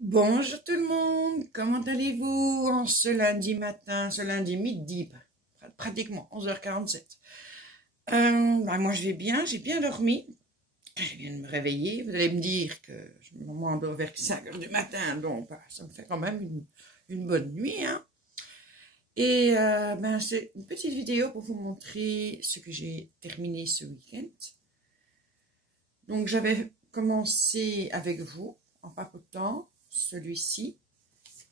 Bonjour tout le monde, comment allez-vous en ce lundi matin, ce lundi midi, pratiquement 11h47. Moi je vais bien, j'ai bien dormi, je viens de me réveiller. Vous allez me dire que je m'endors vers 5h du matin, donc ça me fait quand même une bonne nuit, hein. Et c'est une petite vidéo pour vous montrer ce que j'ai terminé ce week-end. Donc j'avais commencé avec vous en papotant. Celui-ci,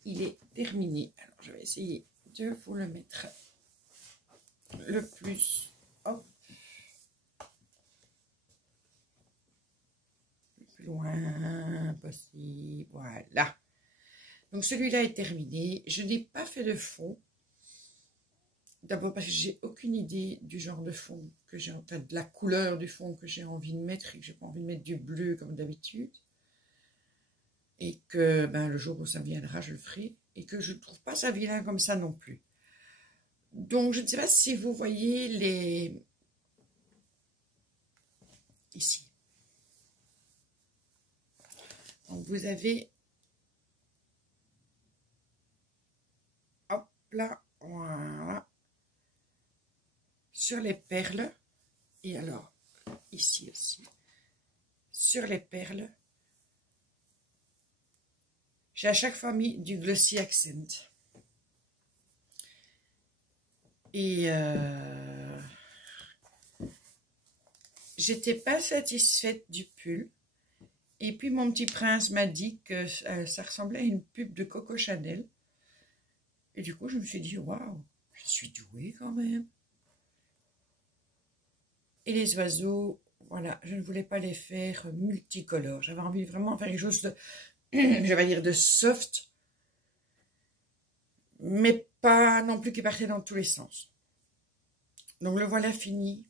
il est terminé. Alors je vais essayer de vous le mettre le plus le plus loin possible. Voilà. Donc celui-là est terminé. Je n'ai pas fait de fond. D'abord parce que j'ai aucune idée du genre de fond que j'ai, enfin de la couleur du fond que j'ai envie de mettre et que j'ai pas envie de mettre du bleu comme d'habitude. Et que le jour où ça viendra, je le ferai. Et que je ne trouve pas ça vilain comme ça non plus. Donc, je ne sais pas si vous voyez les... Ici. Donc, vous avez... Hop là, voilà. Sur les perles. Et alors, ici aussi. Sur les perles. J'ai à chaque fois mis du Glossy Accent. Et j'étais pas satisfaite du pull. Et puis mon petit prince m'a dit que ça ressemblait à une pub de Coco Chanel. Et du coup, je me suis dit, waouh, je suis douée quand même. Et les oiseaux, voilà, je ne voulais pas les faire multicolores. J'avais envie vraiment de faire quelque chose de, je vais dire, de soft, mais pas non plus qui partait dans tous les sens. Donc le voilà fini.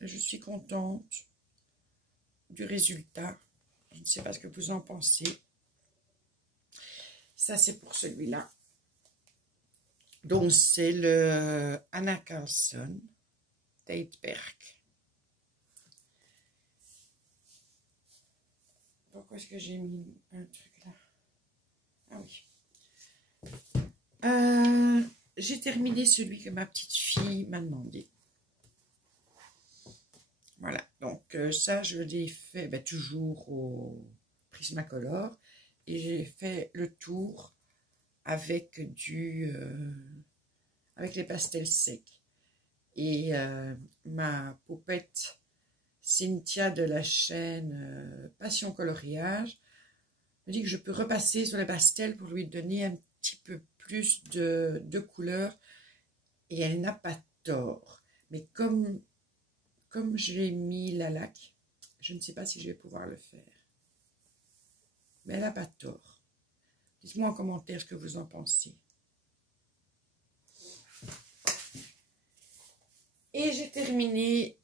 Je suis contente du résultat. Je ne sais pas ce que vous en pensez. Ça, c'est pour celui-là. Donc, c'est le Anna Carlson Tateberg. Pourquoi est-ce que j'ai mis un truc là? Ah oui. J'ai terminé celui que ma petite fille m'a demandé. Voilà, donc ça, je l'ai fait toujours au Prismacolor. Et j'ai fait le tour avec avec les pastels secs. Et ma poupette Cynthia de la chaîne Passion Coloriage me dit que je peux repasser sur les pastels pour lui donner un petit peu plus de couleur. Et elle n'a pas tort. Mais comme j'ai mis la laque, je ne sais pas si je vais pouvoir le faire. Mais elle n'a pas tort. Dites-moi en commentaire ce que vous en pensez. Et j'ai terminé,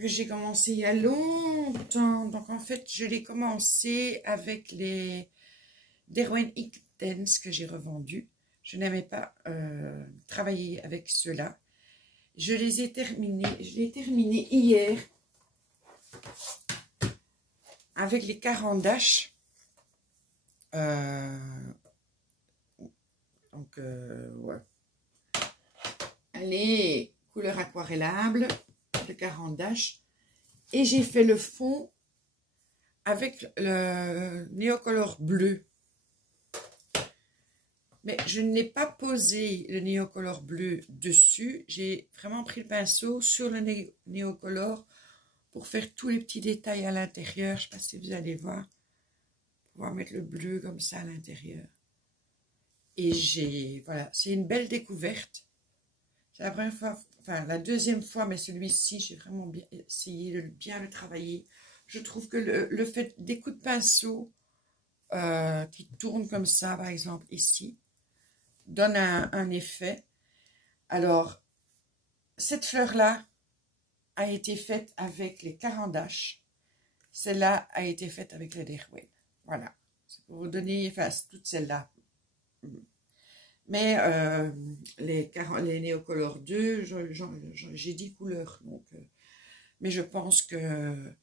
que j'ai commencé il y a longtemps. Donc en fait, je l'ai commencé avec les Derwent X-Dance que j'ai revendus. Je n'aimais pas travailler avec ceux-là. Je l'ai terminé hier avec les Caran d'Ache. Ouais. Les couleurs aquarellables de Caran d'Ache. Et j'ai fait le fond avec le Neocolor bleu. Mais je n'ai pas posé le Neocolor bleu dessus. J'ai vraiment pris le pinceau sur le Neocolor pour faire tous les petits détails à l'intérieur. Je ne sais pas si vous allez voir. Pouvoir mettre le bleu comme ça à l'intérieur. Et voilà, c'est une belle découverte. C'est la première fois, enfin la deuxième fois, mais celui-ci, j'ai vraiment bien essayé de bien le travailler. Je trouve que le fait des coups de pinceau qui tournent comme ça, par exemple ici, donne un effet. Alors, cette fleur-là a été faite avec les Caran d'Ache. Celle-là a été faite avec les Derwent. Voilà, c'est pour vous donner, enfin, toutes celles-là. Mais les Neocolor 2, j'ai 10 couleurs. Donc, mais je pense que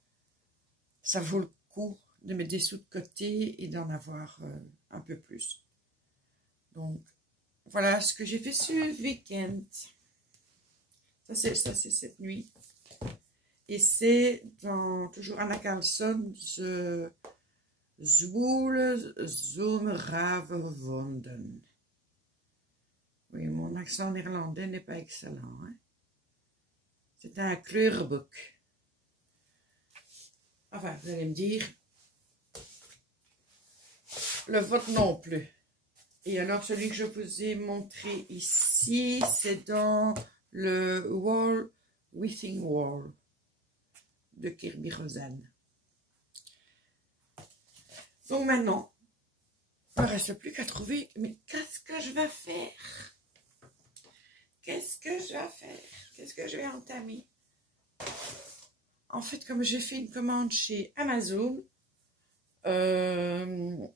ça vaut le coup de mettre des sous de côté et d'en avoir peu plus. Donc, voilà ce que j'ai fait ce week-end. Ça, c'est cette nuit. Et c'est dans toujours Anna Karlsson, The Zwoele Zomeravonden. Oui, mon accent néerlandais n'est pas excellent. Hein? C'est un kleurboek. Enfin, vous allez me dire, le vôtre non plus. Et alors, celui que je vous ai montré ici, c'est dans le Wall Within Wall de Kirby Rosanne. Donc maintenant, il ne reste plus qu'à trouver, mais qu'est-ce que je vais faire? Qu'est-ce que je vais faire? Qu'est-ce que je vais entamer? En fait, comme j'ai fait une commande chez Amazon, je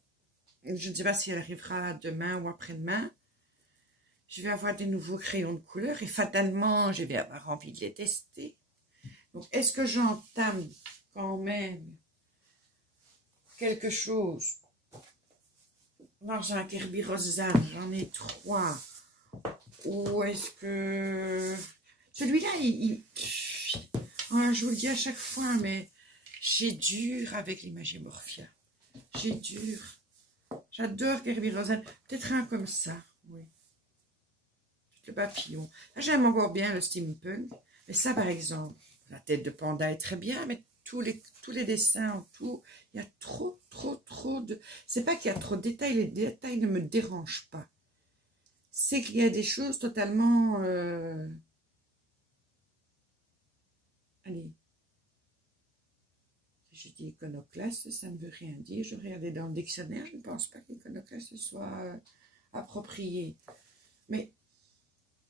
ne sais pas si elle arrivera demain ou après-demain, je vais avoir des nouveaux crayons de couleur et fatalement, je vais avoir envie de les tester. Donc, est-ce que j'entame quand même quelque chose dans un Kirby Rosanne? J'en ai 3. Ou est-ce que... Celui-là, je vous le dis à chaque fois, mais j'ai dur avec l'Imagimorphia. J'ai dur. J'adore Kirby Rosanne. Peut-être un comme ça, oui. Le papillon. Là, j'aime encore bien le steampunk. Mais ça, par exemple, la tête de panda est très bien, mais tous les dessins en tout, il y a trop de... C'est pas qu'il y a trop de détails, les détails ne me dérangent pas. C'est qu'il y a des choses totalement... Allez. Si je dis iconoclaste, ça ne veut rien dire. Je regardais dans le dictionnaire, je ne pense pas qu'iconoclaste soit approprié. Mais...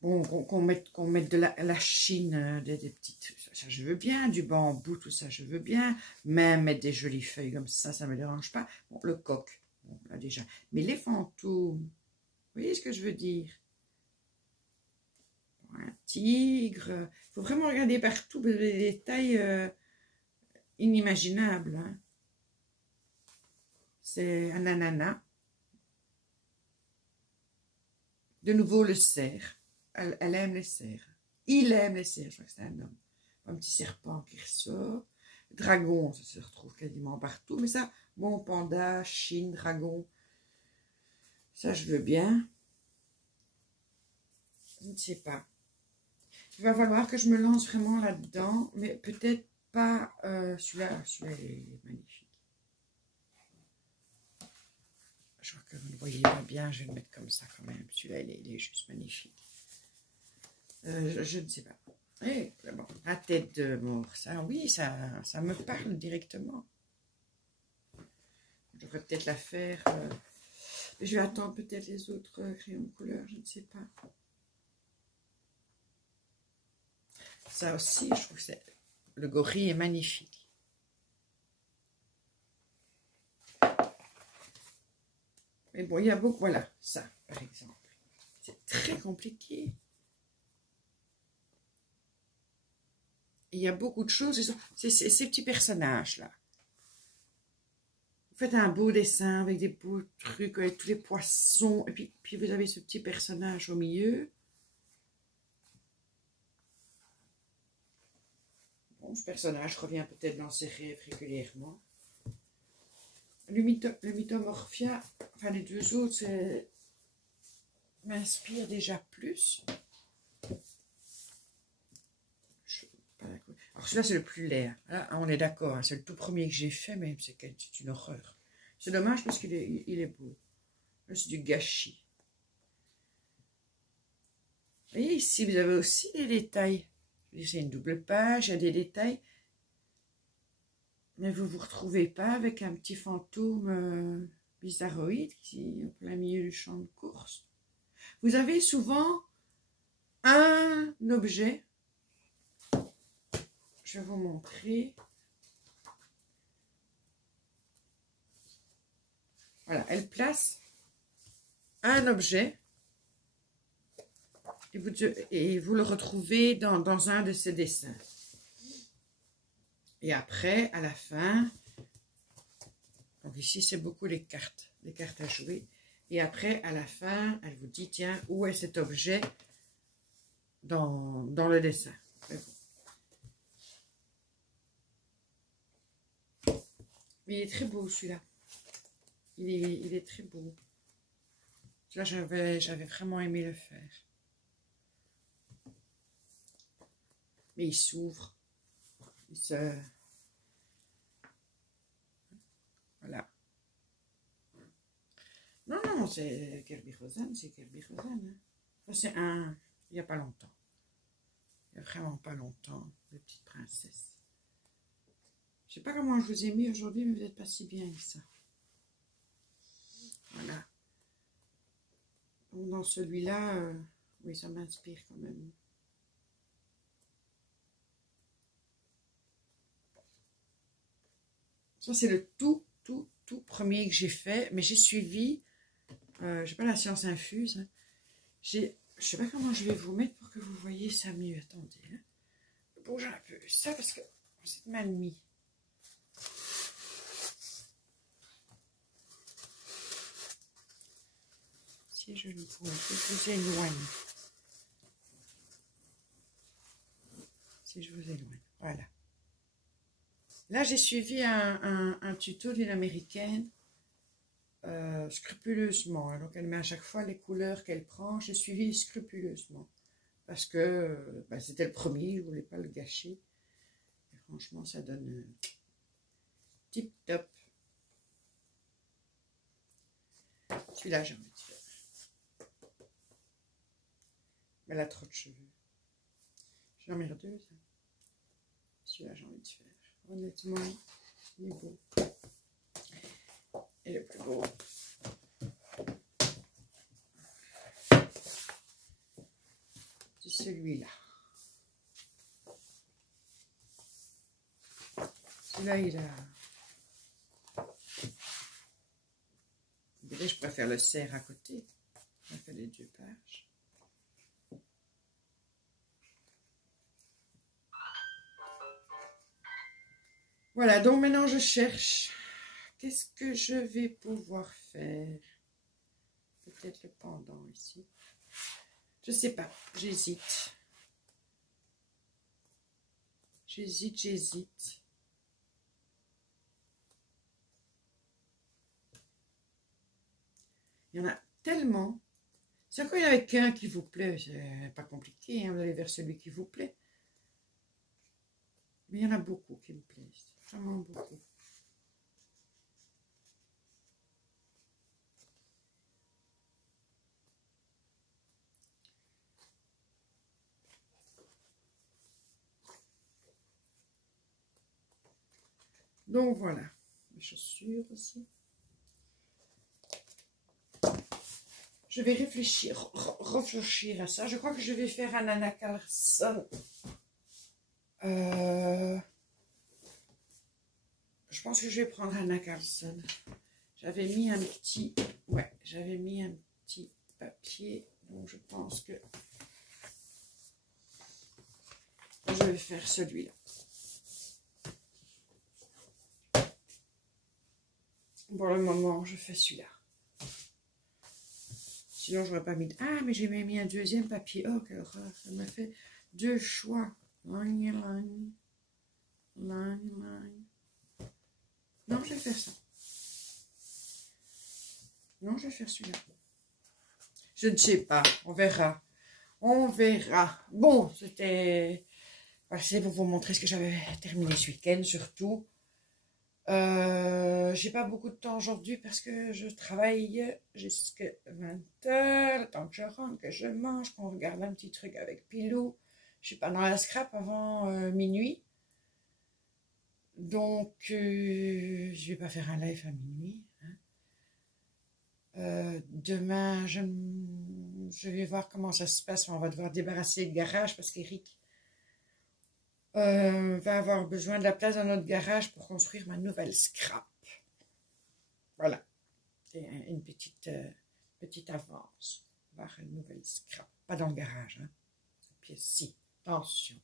Bon, qu'on mette de la Chine, des petites, ça je veux bien, du bambou, tout ça je veux bien, même mettre des jolies feuilles comme ça me dérange pas. Bon, le coq, bon, là déjà. Mais les fantômes, vous voyez ce que je veux dire? Un tigre, il faut vraiment regarder partout, des détails inimaginables. Hein. C'est un ananas. De nouveau le cerf. Elle aime les cerfs. Il aime les cerfs. Je crois que c'est un homme. Un petit serpent qui ressort. Dragon, ça se retrouve quasiment partout. Mais ça, bon, panda, Chine, dragon. Ça, je veux bien. Je ne sais pas. Il va falloir que je me lance vraiment là-dedans. Mais peut-être pas celui-là. Celui-là, il est magnifique. Je crois que vous ne voyez pas bien. Je vais le mettre comme ça quand même. Celui-là, il est juste magnifique. Je ne sais pas. Et, bon, la tête de mort, ça, oui, ça me parle directement. Je devrais peut-être la faire. Je vais attendre peut-être les autres crayons de couleur, je ne sais pas. Ça aussi, je trouve que le gorille est magnifique. Mais bon, il y a beaucoup, voilà, ça, par exemple. C'est très compliqué. Il y a beaucoup de choses, c'est ces petits personnages-là. Vous faites un beau dessin avec des beaux trucs, avec tous les poissons, et puis vous avez ce petit personnage au milieu. Bon, ce personnage revient peut-être dans ses rêves régulièrement. Le Mythomorphia, enfin les deux autres, m'inspirent déjà plus. Alors celui-là, c'est le plus laid. Là, on est d'accord, hein, c'est le tout premier que j'ai fait, mais c'est une horreur. C'est dommage parce qu'il est beau. Là, c'est du gâchis. Vous voyez, ici, vous avez aussi des détails. C'est une double page, il y a des détails. Mais vous ne vous retrouvez pas avec un petit fantôme bizarroïde qui est en plein milieu du champ de course. Vous avez souvent un objet. Je vais vous montrer. Voilà, elle place un objet et vous le retrouvez dans un de ses dessins. Et après, à la fin, Donc ici, c'est beaucoup les cartes à jouer. Et après, à la fin, elle vous dit, tiens, où est cet objet dans le dessin. Mais il est très beau, celui-là. Il est très beau. Là, j'avais vraiment aimé le faire. Mais il s'ouvre. Il se... Voilà. Non, non, c'est Kerby Rosen, c'est Kerby Rosen. Hein. C'est un... Il n'y a pas longtemps. Il n'y a vraiment pas longtemps, les petites princesses. Je sais pas comment je vous ai mis aujourd'hui, mais vous n'êtes pas si bien que ça. Voilà. Dans celui-là, oui, ça m'inspire quand même. Ça, c'est le tout premier que j'ai fait, mais j'ai suivi, je sais pas, la science infuse. Hein. Je sais pas comment je vais vous mettre pour que vous voyez ça mieux. Attendez. Hein. Je bouge un peu ça parce que c'est mal mis. Si je le bouge, je vous éloigne. Si je vous éloigne, voilà. Là, j'ai suivi un tuto d'une américaine scrupuleusement. Donc, elle met à chaque fois les couleurs qu'elle prend. J'ai suivi scrupuleusement. Parce que c'était le premier, je ne voulais pas le gâcher. Et franchement, ça donne tip top. Celui-là, j'ai envie de faire. Mais elle a trop de cheveux. Je suis emmerdeuse. Celui-là, j'ai envie de faire. Honnêtement, il est beau. Et le plus beau. C'est celui-là. Celui-là, il a... Je pourrais faire le cerf à côté. On fait les deux pages. Voilà, donc maintenant je cherche. Qu'est-ce que je vais pouvoir faire? Peut-être le pendant ici. Je sais pas, j'hésite. J'hésite. Il y en a tellement. C'est quand il y en a qu'un qui vous plaît, c'est pas compliqué, hein, vous allez vers celui qui vous plaît. Mais il y en a beaucoup qui me plaisent, vraiment beaucoup. Donc voilà, les chaussures aussi. Je vais réfléchir à ça. Je crois que je vais faire un Anna Carlson. Je pense que je vais prendre Anna Carlson. J'avais mis un petit... Ouais, j'avais mis un petit papier. Donc je pense que je vais faire celui-là. Pour le moment, je fais celui-là. Sinon, je n'aurais pas mis... Ah, mais j'ai même mis un deuxième papier. Oh, quelle horreur. Ça m'a fait deux choix. Line. Non, je vais faire ça. Non, je vais faire celui-là. Je ne sais pas. On verra. On verra. Bon, c'était... C'est pour vous montrer ce que j'avais terminé ce week-end, surtout. J'ai pas beaucoup de temps aujourd'hui parce que je travaille jusqu'à 20h, le temps que je rentre, que je mange, qu'on regarde un petit truc avec Pilou. Je suis pas dans la scrap avant minuit. Donc, je vais pas faire un live à minuit. Hein. Demain, je vais voir comment ça se passe. On va devoir débarrasser le garage parce qu'Eric va avoir besoin de la place dans notre garage pour construire ma nouvelle scrap. Voilà. C'est une petite avance. Voir une nouvelle scrap. Pas dans le garage. Hein. Puis si, attention.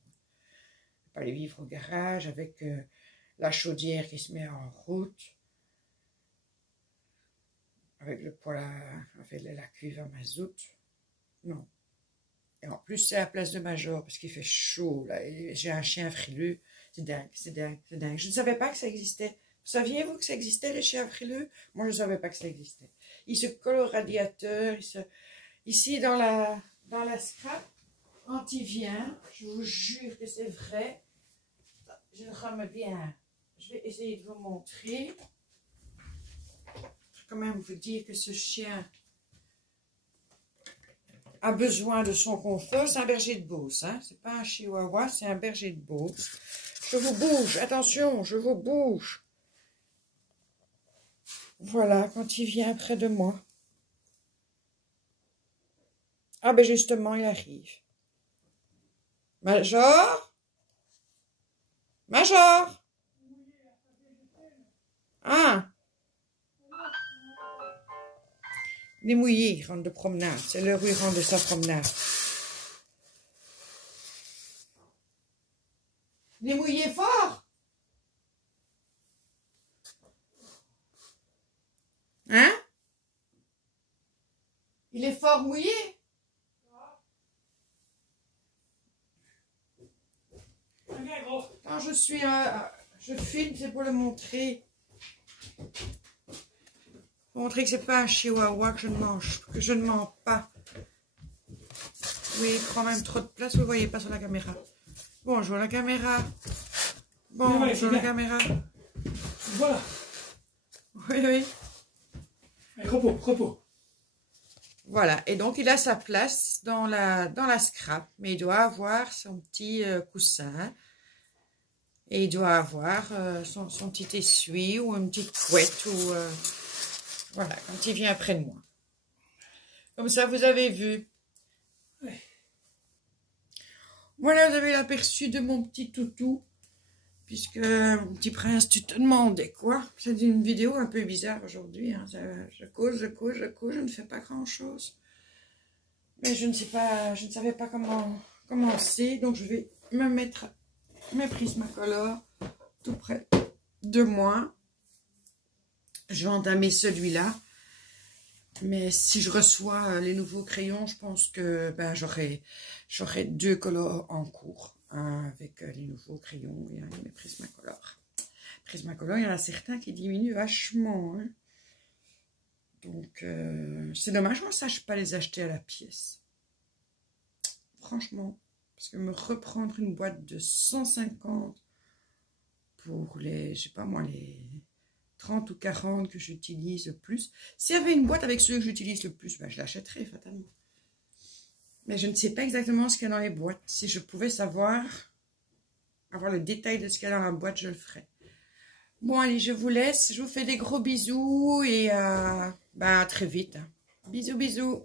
Pas aller vivre au garage avec la chaudière qui se met en route. avec le poêle avec la cuve à mazout. Non. Et en plus, c'est à la place de Major, parce qu'il fait chaud, là. Et j'ai un chien frileux. C'est dingue, c'est dingue, c'est dingue. Je ne savais pas que ça existait. Saviez-vous que ça existait, les chiens frileux? Moi, je ne savais pas que ça existait. Ils se collent au radiateur. Ici, dans la scrap, quand il vient, je vous jure que c'est vrai. Je le remets bien. Je vais essayer de vous montrer. Je vais quand même vous dire que ce chien a besoin de son confort. C'est un berger de Beauce, hein. C'est pas un chihuahua, c'est un berger de Beauce. Je vous bouge, attention, je vous bouge. Voilà, quand il vient près de moi. Ah ben justement, il arrive. Major? Major? Ah! Il est mouillé, il rentre de promenade. C'est l'heure où il rentre de sa promenade. Il est mouillé fort? Hein? Il est fort mouillé? Quand je filme, c'est pour le montrer. Pour montrer que c'est pas un chihuahua que je ne mens pas. Oui, il prend même trop de place, vous ne voyez pas sur la caméra. Bonjour la caméra. Bonjour la caméra. Voilà. Oui, oui. Allez, repos. Voilà, et donc il a sa place dans la scrap, mais il doit avoir son petit coussin. Et il doit avoir son petit essuie ou une petite couette. Ou, voilà, quand il vient près de moi. Comme ça, vous avez vu. Ouais. Voilà, vous avez l'aperçu de mon petit toutou. Puisque, mon petit prince, tu te demandais quoi? C'est une vidéo un peu bizarre aujourd'hui. Hein. Je cause, je ne fais pas grand-chose. Mais je ne savais pas comment commencer. Donc, je vais me mettre mes Prismacolor tout près de moi. Je vais entamer celui-là. Mais si je reçois les nouveaux crayons, je pense que ben, j'aurai 2 colors en cours. Un avec les nouveaux crayons et un avec mes Prismacolor. Prismacolor, il y en a certains qui diminuent vachement. Hein. Donc, c'est dommage qu'on ne sache pas les acheter à la pièce. Franchement. Parce que me reprendre une boîte de 150 pour les, je sais pas moi, les 30 ou 40 que j'utilise le plus. S'il y avait une boîte avec ceux que j'utilise le plus, ben je l'achèterais fatalement. Mais je ne sais pas exactement ce qu'il y a dans les boîtes. Si je pouvais savoir, avoir le détail de ce qu'il y a dans la boîte, je le ferais. Bon, allez, je vous laisse. Je vous fais des gros bisous et ben, à très vite. Bisous, bisous.